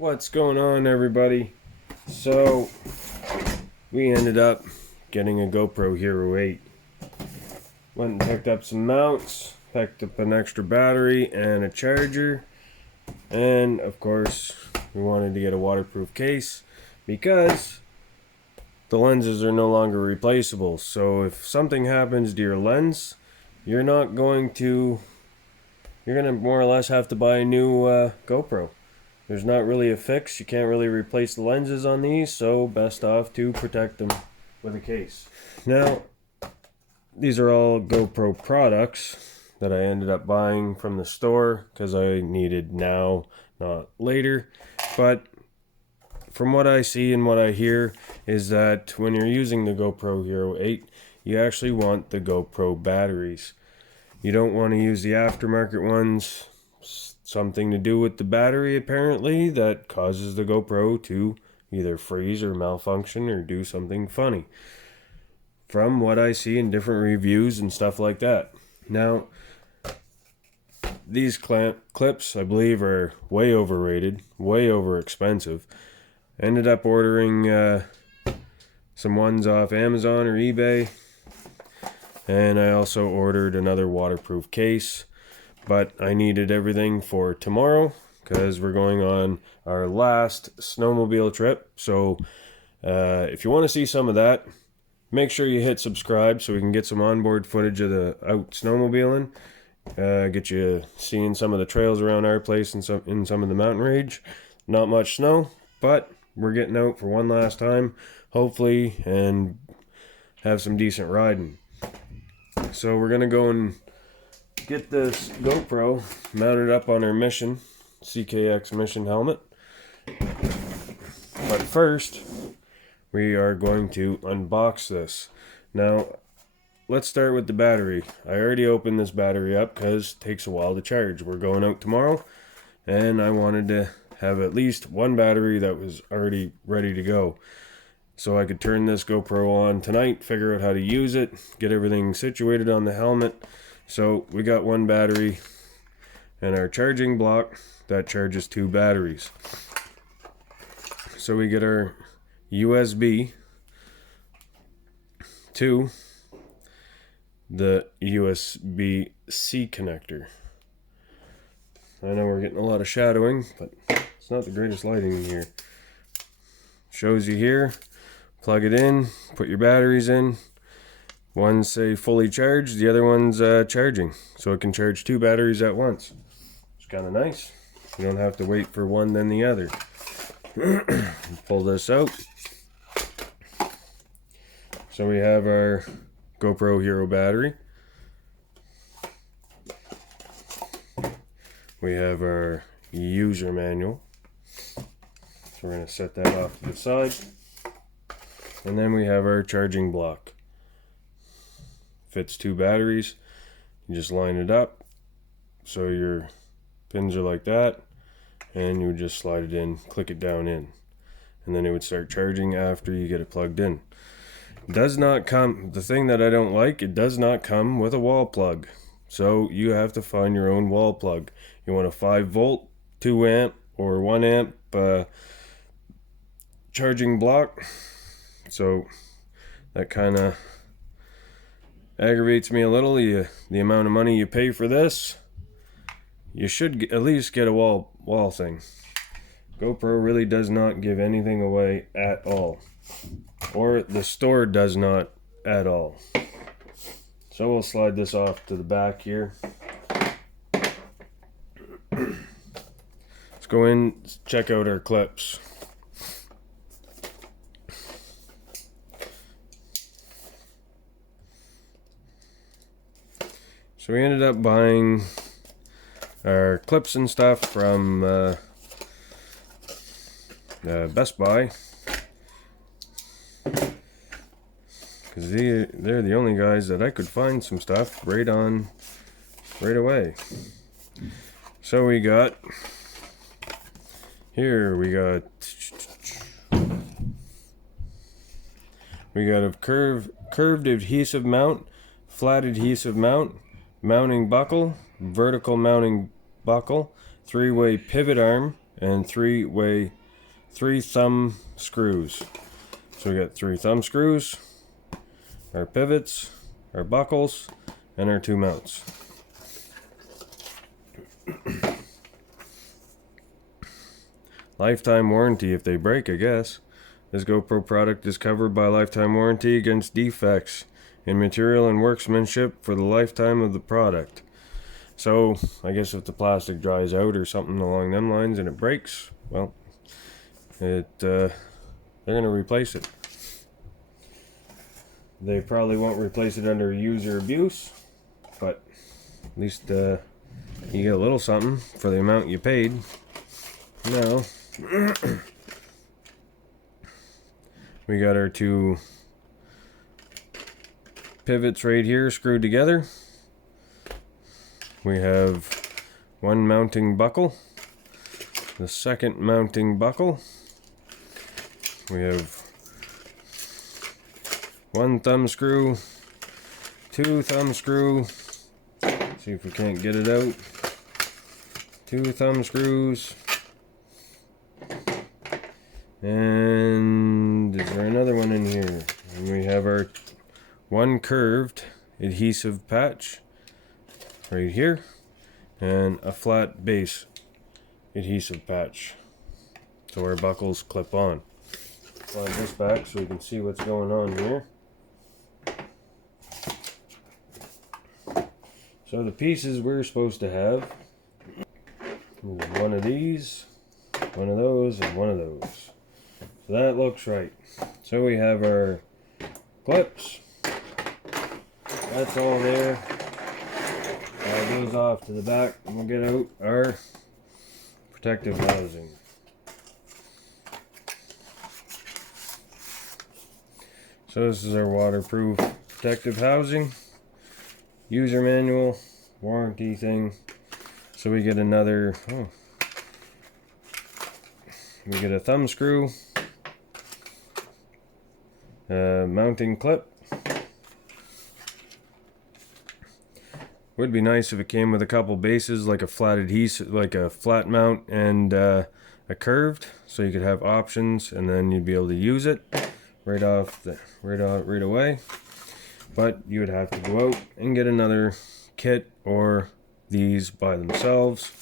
What's going on, everybody? So we ended up getting a GoPro Hero 8. Went and picked up some mounts, picked up an extra battery and a charger, and of course we wanted to get a waterproof case because the lenses are no longer replaceable. So if something happens to your lens, you're gonna more or less have to buy a new GoPro. There's not really a fix. You can't really replace the lenses on these, so best off to protect them with a case. Now, these are all GoPro products that I ended up buying from the store because I needed now, not later. But from what I see and what I hear is that when you're using the GoPro Hero 8, you actually want the GoPro batteries. You don't want to use the aftermarket ones. Something to do with the battery apparently that causes the GoPro to either freeze or malfunction or do something funny, from what I see in different reviews and stuff like that. Now, these clips I believe are way overrated, way over expensive. I ended up ordering some ones off Amazon or eBay, and I also ordered another waterproof case. But I needed everything for tomorrow because we're going on our last snowmobile trip. So if you want to see some of that, make sure you hit subscribe so we can get some onboard footage of the out snowmobiling. Get you seeing some of the trails around our place and in some of the mountain range. Not much snow, but we're getting out for one last time, hopefully, and have some decent riding. So we're going to go and get this GoPro mounted up on our Mission CKX Mission helmet. But first, we are going to unbox this. Now, let's start with the battery. I already opened this battery up because it takes a while to charge. We're going out tomorrow, and I wanted to have at least one battery that was already ready to go, so I could turn this GoPro on tonight, figure out how to use it, get everything situated on the helmet. So we got one battery and our charging block that charges two batteries. So we get our USB to the USB-C connector. I know we're getting a lot of shadowing, but it's not the greatest lighting in here. Shows you here, plug it in, put your batteries in. One's say fully charged, the other one's charging, so it can charge two batteries at once. It's kind of nice. You don't have to wait for one then the other. Pull this out. So we have our GoPro Hero battery. We have our user manual. So we're going to set that off to the side. And then we have our charging block. Fits two batteries. You just line it up so your pins are like that, and you would just slide it in, click it down in, and then it would start charging after you get it plugged in. It does not come, the thing that I don't like, it does not come with a wall plug, so you have to find your own wall plug. You want a 5 volt 2 amp or 1 amp charging block. So that kind of aggravates me a little. The amount of money you pay for this, you should at least get a wall thing. GoPro really does not give anything away at all, or the store does not at all. So we'll slide this off to the back here. Let's go in, check out our clips. So we ended up buying our clips and stuff from Best Buy, because they're the only guys that I could find some stuff right away. So we got a curved adhesive mount, flat adhesive mount, mounting buckle, vertical mounting buckle, 3-way pivot arm, and 3 thumb screws. So we got 3 thumb screws, our pivots, our buckles, and our 2 mounts. Lifetime warranty if they break, I guess. This GoPro product is covered by lifetime warranty against defects in material and workmanship for the lifetime of the product. So, I guess if the plastic dries out or something along them lines and it breaks, well, they're going to replace it. They probably won't replace it under user abuse, but at least you get a little something for the amount you paid. Now, we got our 2 pivots right here screwed together. We have 1 mounting buckle, the second mounting buckle. We have 1 thumb screw, 2 thumb screw. See if we can't get it out. 2 thumb screws. And is there another one in here? And we have our 1 curved adhesive patch right here, and a flat base adhesive patch so our buckles clip on. Slide this back so we can see what's going on here. So the pieces we're supposed to have, one of these, one of those, and one of those. So that looks right. So we have our clips. That's all there. Goes off to the back, and we'll get out our protective housing. So this is our waterproof protective housing, user manual, warranty thing. So we get another, we get a thumb screw, mounting clip. Would be nice if it came with a couple bases, like a flat adhesive, like a flat mount and a curved, so you could have options, and then you'd be able to use it right away. But you would have to go out and get another kit or these by themselves.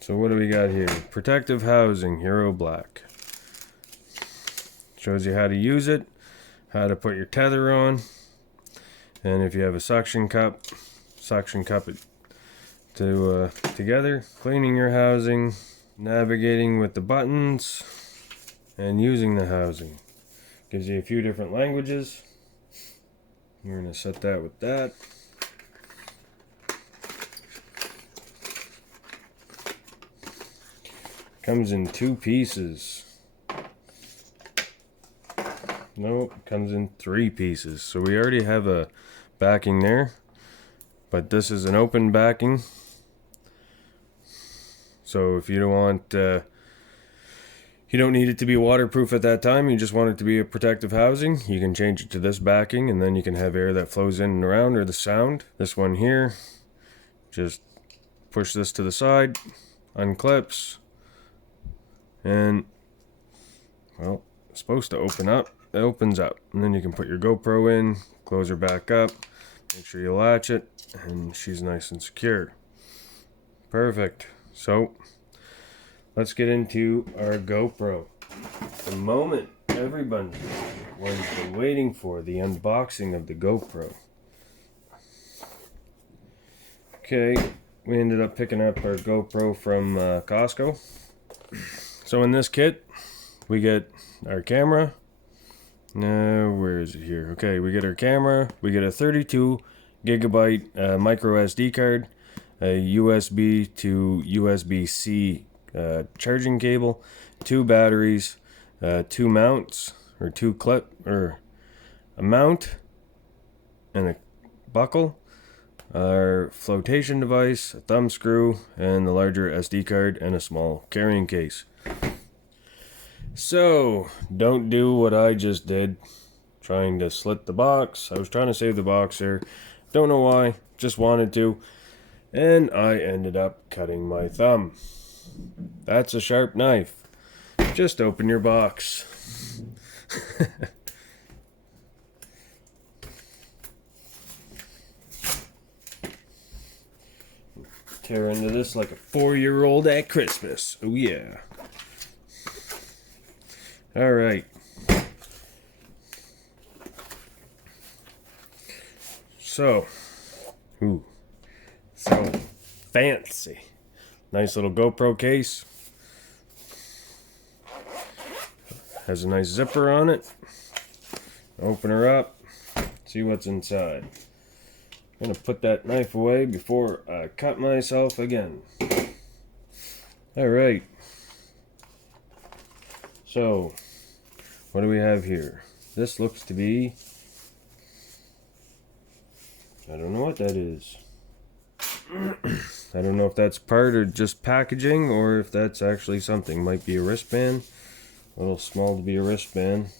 So what do we got here? Protective housing, Hero Black. Shows you how to use it, how to put your tether on, and if you have a suction cup it together, cleaning your housing, navigating with the buttons, and using the housing. Gives you a few different languages. We're going to set that with that. Comes in 2 pieces. Nope, comes in 3 pieces. So we already have a backing there. But this is an open backing, so if you don't want, you don't need it to be waterproof at that time, you just want it to be a protective housing, you can change it to this backing, and then you can have air that flows in and around, or the sound. This one here, just push this to the side, unclips, and, well, it's supposed to open up. It opens up, and then you can put your GoPro in, close her back up, make sure you latch it, and she's nice and secure. Perfect. So let's get into our GoPro. The moment everyone's been waiting for, the unboxing of the GoPro. Okay, we ended up picking up our GoPro from Costco. So in this kit, we get our camera. Now, where is it here? Okay, we get our camera. We get a 32 gigabyte micro SD card, a USB to USB-C charging cable, 2 batteries, 2 mounts, or 2 clip, or a mount, and a buckle, our flotation device, a thumb screw, and the larger SD card, and a small carrying case. So, don't do what I just did, trying to slit the box. I was trying to save the box there. Don't know why, just wanted to, and I ended up cutting my thumb. That's a sharp knife. Just open your box. Tear into this like a 4-year-old at Christmas. Oh yeah. Alright. So, so fancy. Nice little GoPro case. Has a nice zipper on it. Open her up. See what's inside. I'm gonna put that knife away before I cut myself again. Alright. So, what do we have here? This looks to be... I don't know what that is. I don't know if that's part or just packaging, or if that's actually something. Might be a wristband. A little small to be a wristband.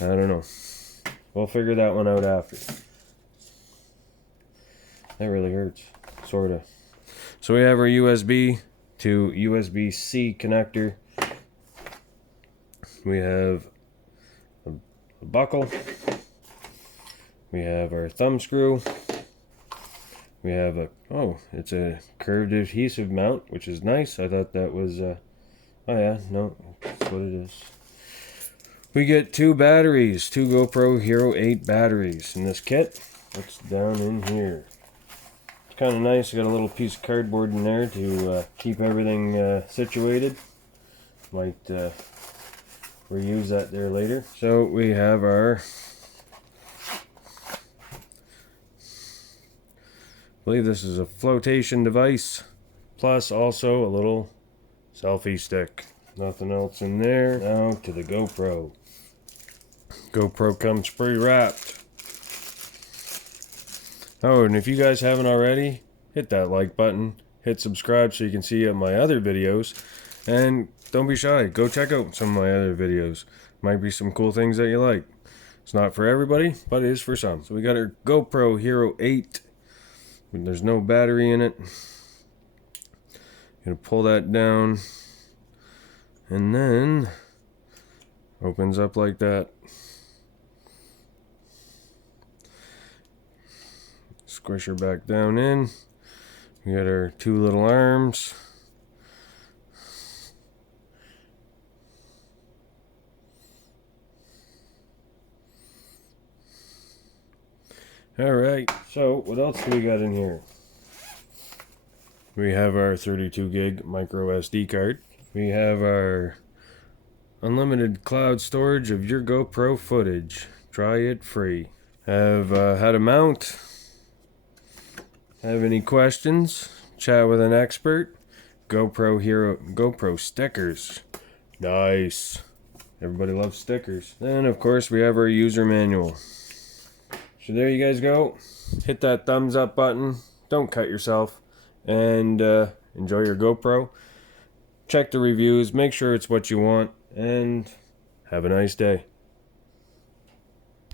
I don't know. We'll figure that one out after. That really hurts. Sorta. So we have our USB to USB-C connector. We have a buckle. We have our thumb screw. We have it's a curved adhesive mount, which is nice. I thought that was, oh yeah, no, that's what it is. We get 2 batteries, 2 GoPro Hero 8 batteries in this kit. What's down in here? It's kind of nice. I got a little piece of cardboard in there to keep everything situated. Might reuse that there later. So we have our... I believe this is a flotation device, plus also a little selfie stick. Nothing else in there. Now to the GoPro. GoPro comes pre-wrapped. Oh, and if you guys haven't already, hit that like button, hit subscribe so you can see my other videos, and don't be shy, go check out some of my other videos. Might be some cool things that you like. It's not for everybody, but it is for some. So we got our GoPro Hero 8. There's no battery in it. Gonna pull that down, and then opens up like that. Squish her back down in. We got our 2 little arms. Alright, so what else do we got in here? We have our 32 gig micro SD card. We have our unlimited cloud storage of your GoPro footage. Try it free. Have how to mount. Have any questions? Chat with an expert. GoPro Hero, GoPro stickers. Nice. Everybody loves stickers. Then of course we have our user manual. So there you guys go. Hit that thumbs up button. Don't cut yourself. And enjoy your GoPro. Check the reviews. Make sure it's what you want. And have a nice day.